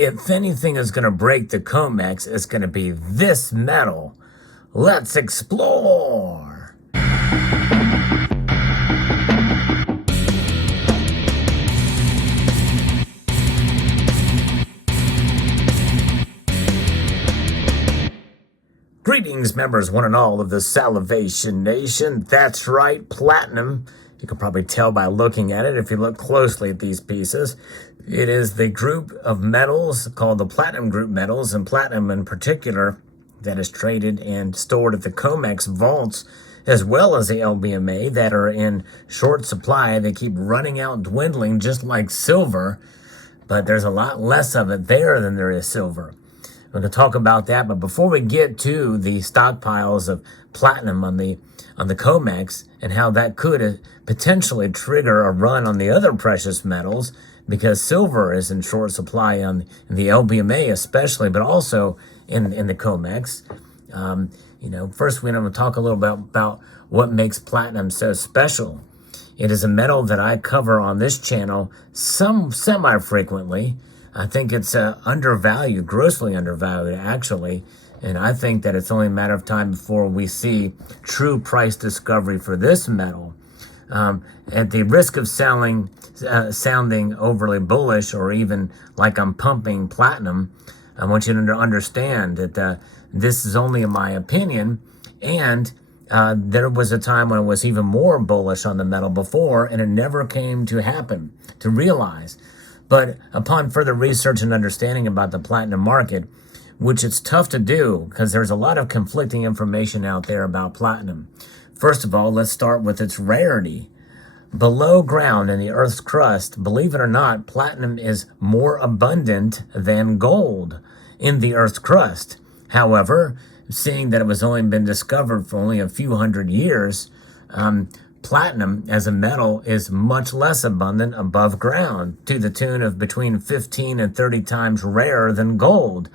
If anything is going to break the Comex, it's going to be this metal. Let's explore. Greetings, members, one and all of the Salivation Nation. That's right, platinum. You can probably tell by looking at it if you look closely at these pieces. It is the group of metals called the platinum group metals, and platinum in particular, that is traded and stored at the Comex vaults, as well as the LBMA, that are in short supply. They keep running out, dwindling, just like silver, but there's a lot less of it there than there is silver. We're going to talk about that, but before we get to the stockpiles of platinum on the Comex and how that could potentially trigger a run on the other precious metals, because silver is in short supply in the LBMA especially, but also in the Comex. First we're going to talk a little bit about what makes platinum so special. It is a metal that I cover on this channel semi-frequently. I think it's undervalued, grossly undervalued, actually. And I think that it's only a matter of time before we see true price discovery for this metal. At the risk of sounding overly bullish, or even like I'm pumping platinum, I want you to understand that this is only in my opinion. And there was a time when I was even more bullish on the metal before, and it never came to happen, to realize. But upon further research and understanding about the platinum market, which it's tough to do because there's a lot of conflicting information out there about platinum. First of all, let's start with its rarity. Below ground in the Earth's crust, believe it or not, platinum is more abundant than gold in the Earth's crust. However, seeing that it was only been discovered for only a few hundred years, platinum as a metal is much less abundant above ground, to the tune of between 15 and 30 times rarer than gold.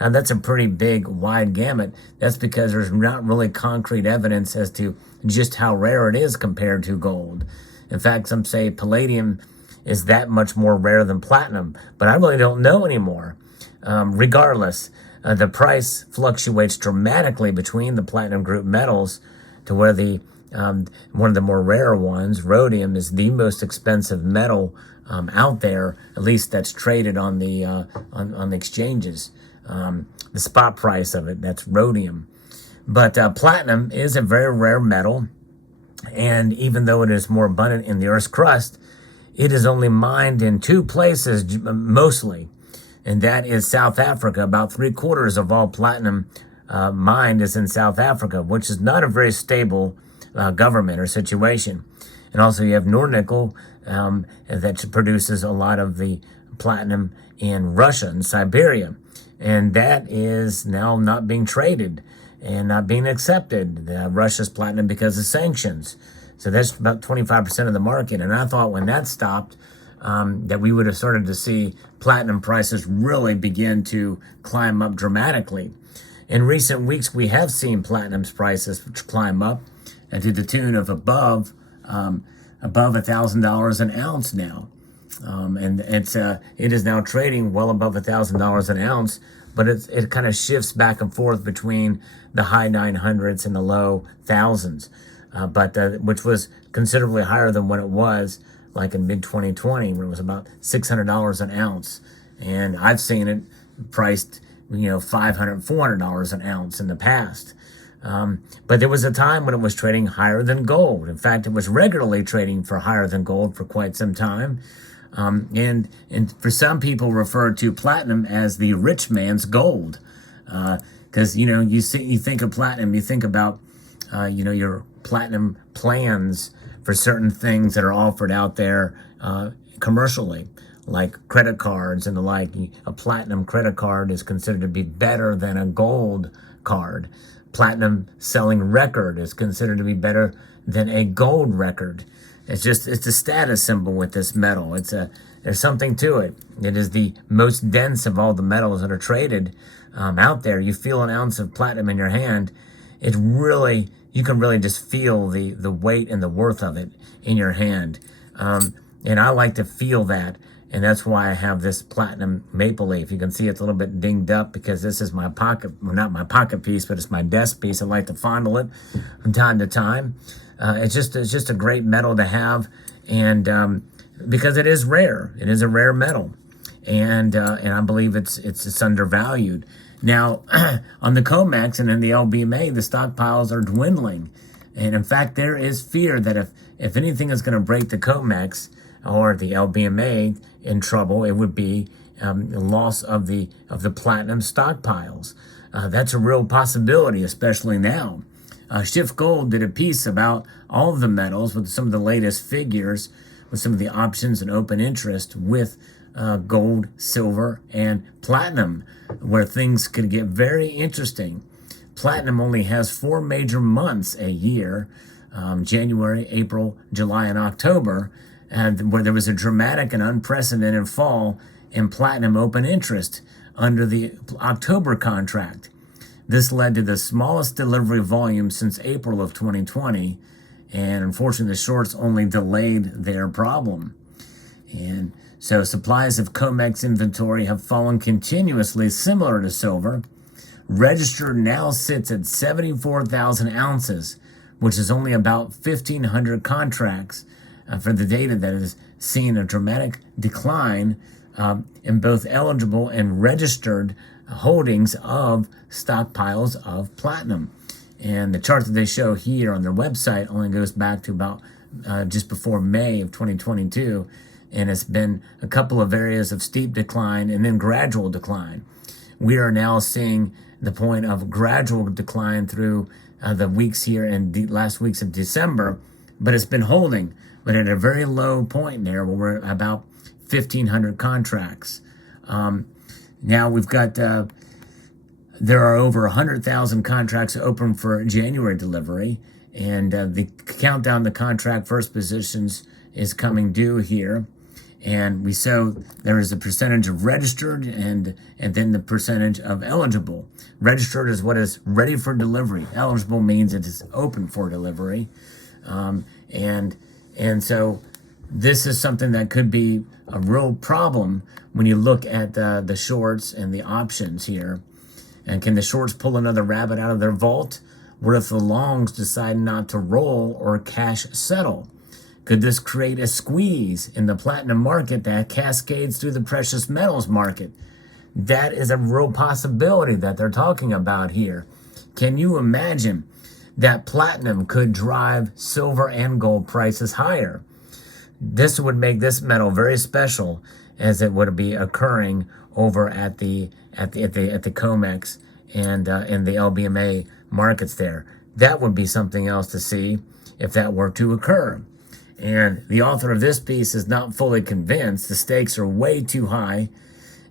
Now, that's a pretty big, wide gamut. That's because there's not really concrete evidence as to just how rare it is compared to gold. In fact, some say palladium is that much more rare than platinum, but I really don't know anymore. Regardless, the price fluctuates dramatically between the platinum group metals, to where one of the more rare ones, rhodium, is the most expensive metal out there, at least that's traded on the exchanges. The spot price of it, that's rhodium. But platinum is a very rare metal, and even though it is more abundant in the Earth's crust, it is only mined in two places mostly, and that is South Africa. About 3/4 of all platinum mined is in South Africa, which is not a very stable government or situation. And also you have Nornickel that produces a lot of the platinum in Russia and Siberia. And that is now not being traded and not being accepted, Russia's platinum, because of sanctions. So that's about 25% of the market. And I thought when that stopped, that we would have started to see platinum prices really begin to climb up dramatically. In recent weeks, we have seen platinum's prices climb up to the tune of above $1,000 an ounce now. And it is now trading well above $1,000 an ounce, but it kind of shifts back and forth between the high 900s and the low thousands, which was considerably higher than what it was like in mid-2020, when it was about $600 an ounce. And I've seen it priced, $500, $400 an ounce in the past. But there was a time when it was trading higher than gold. In fact, it was regularly trading for higher than gold for quite some time. And for some people refer to platinum as the rich man's gold. Because, you think of platinum, you think about, your platinum plans for certain things that are offered out there commercially, like credit cards and the like. A platinum credit card is considered to be better than a gold card. Platinum selling record is considered to be better than a gold record. It's a status symbol with this metal. There's something to it. It is the most dense of all the metals that are traded out there. You feel an ounce of platinum in your hand, you can really just feel the weight and the worth of it in your hand. And I like to feel that. And that's why I have this platinum maple leaf. You can see it's a little bit dinged up because this is my pocket, well, not my pocket piece, but it's my desk piece. I like to fondle it from time to time. It's just a great metal to have, and because it is rare. It is a rare metal, and I believe it's undervalued. Now, on the Comex and in the LBMA, the stockpiles are dwindling. And in fact, there is fear that if anything is going to break the Comex or the LBMA in trouble, it would be loss of the platinum stockpiles. That's a real possibility, especially now. Shift Gold did a piece about all of the metals with some of the latest figures, with some of the options and open interest with gold, silver, and platinum, where things could get very interesting. Platinum only has 4 major months a year, January, April, July, and October, and where there was a dramatic and unprecedented fall in platinum open interest under the October contract. This led to the smallest delivery volume since April of 2020, and unfortunately the shorts only delayed their problem. And so supplies of Comex inventory have fallen continuously, similar to silver. Registered now sits at 74,000 ounces, which is only about 1,500 contracts for the data that has seen a dramatic decline in both eligible and registered holdings of stockpiles of platinum. And the chart that they show here on their website only goes back to about just before May of 2022. And it's been a couple of areas of steep decline and then gradual decline. We are now seeing the point of gradual decline through the weeks here and the last weeks of December, but it's been holding, but at a very low point there where we're about 1,500 contracts. Now we've got, there are over 100,000 contracts open for January delivery, and the countdown to contract first positions is coming due here. And we saw there is a percentage of registered and then the percentage of eligible. Registered is what is ready for delivery. Eligible means it is open for delivery. And so this is something that could be a real problem when you look at the shorts and the options here. And can the shorts pull another rabbit out of their vault? What if the longs decide not to roll or cash settle? Could this create a squeeze in the platinum market that cascades through the precious metals market? That is a real possibility that they're talking about here. Can you imagine that platinum could drive silver and gold prices higher? This would make this metal very special, as it would be occurring over at the Comex and in the LBMA markets there. That would be something else to see if that were to occur. And the author of this piece is not fully convinced. The stakes are way too high,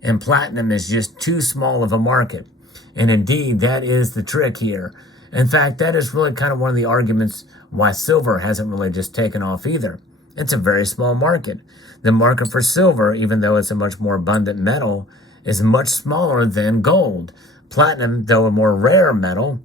and platinum is just too small of a market. And indeed, that is the trick here. In fact, that is really kind of one of the arguments why silver hasn't really just taken off either. It's a very small market. The market for silver, even though it's a much more abundant metal, is much smaller than gold. Platinum, though a more rare metal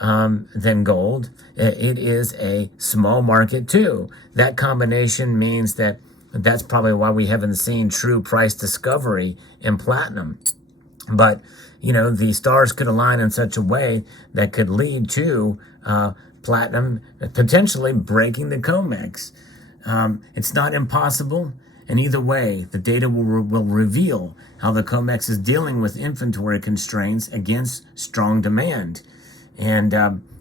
than gold, it is a small market too. That combination means that that's probably why we haven't seen true price discovery in platinum. But, you know, the stars could align in such a way that could lead to platinum potentially breaking the Comex. It's not impossible, and either way, the data will reveal how the Comex is dealing with inventory constraints against strong demand. And,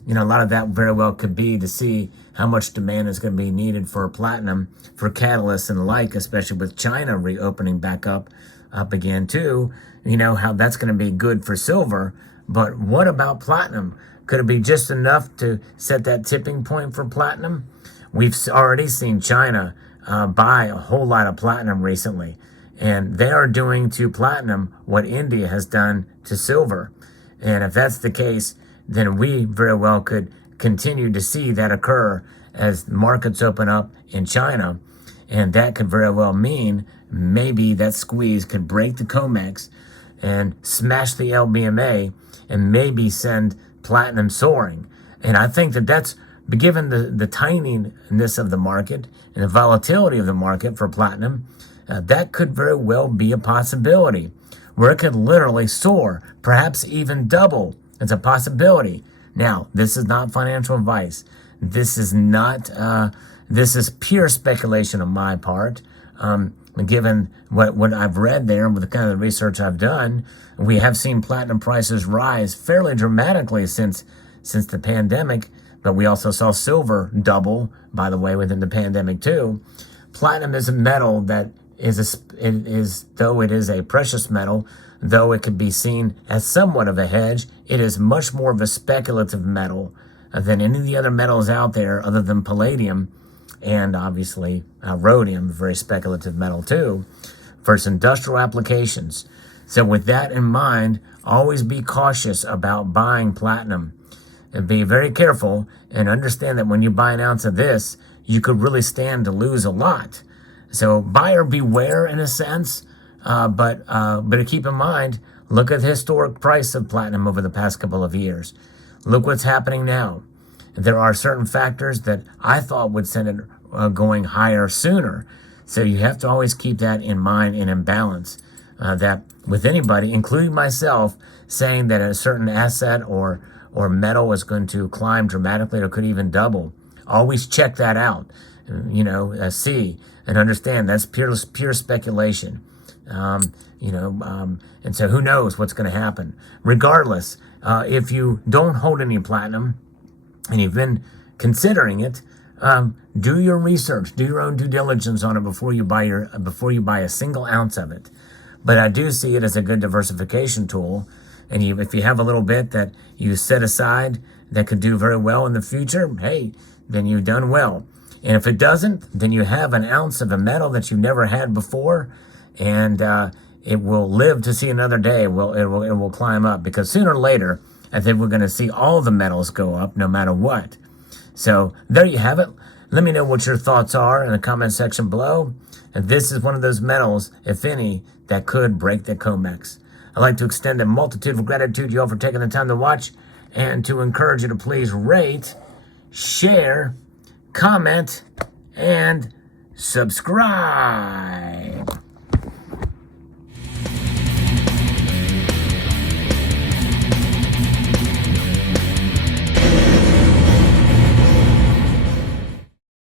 you know, a lot of that very well could be to see how much demand is going to be needed for platinum, for catalysts and the like, especially with China reopening back up again too. You know, how that's going to be good for silver. But what about platinum? Could it be just enough to set that tipping point for platinum? We've already seen China buy a whole lot of platinum recently, and they are doing to platinum what India has done to silver. And if that's the case, then we very well could continue to see that occur as markets open up in China. And that could very well mean maybe that squeeze could break the Comex and smash the LBMA and maybe send platinum soaring. And I think that that's, given the tininess of the market and the volatility of the market for platinum, that could very well be a possibility, where it could literally soar, perhaps even double. It's a possibility. Now, this is not financial advice. This is not, this is pure speculation on my part. Given what I've read there and with the kind of the research I've done, we have seen platinum prices rise fairly dramatically since the pandemic, but we also saw silver double, by the way, within the pandemic too. Platinum is a metal that though it is a precious metal, though it could be seen as somewhat of a hedge, it is much more of a speculative metal than any of the other metals out there other than palladium and obviously rhodium, a very speculative metal too, for its industrial applications. So with that in mind, always be cautious about buying platinum and be very careful and understand that when you buy an ounce of this, you could really stand to lose a lot. So buyer beware in a sense, but keep in mind, look at the historic price of platinum over the past couple of years. Look what's happening now. There are certain factors that I thought would send it going higher sooner. So you have to always keep that in mind and in balance. That with anybody, including myself, saying that a certain asset or metal is going to climb dramatically or could even double, always check that out. See and understand that's pure speculation. And so who knows what's going to happen. Regardless, if you don't hold any platinum and you've been considering it, do your research, do your own due diligence on it before you buy a single ounce of it. But I do see it as a good diversification tool. And if you have a little bit that you set aside that could do very well in the future, hey, then you've done well. And if it doesn't, then you have an ounce of a metal that you've never had before, and it will live to see another day. It will climb up, because sooner or later, I think we're going to see all the metals go up no matter what. So there you have it. Let me know what your thoughts are in the comment section below. And this is one of those metals, if any, that could break the Comex. I'd like to extend a multitude of gratitude to you all for taking the time to watch, and to encourage you to please rate, share, comment, and subscribe.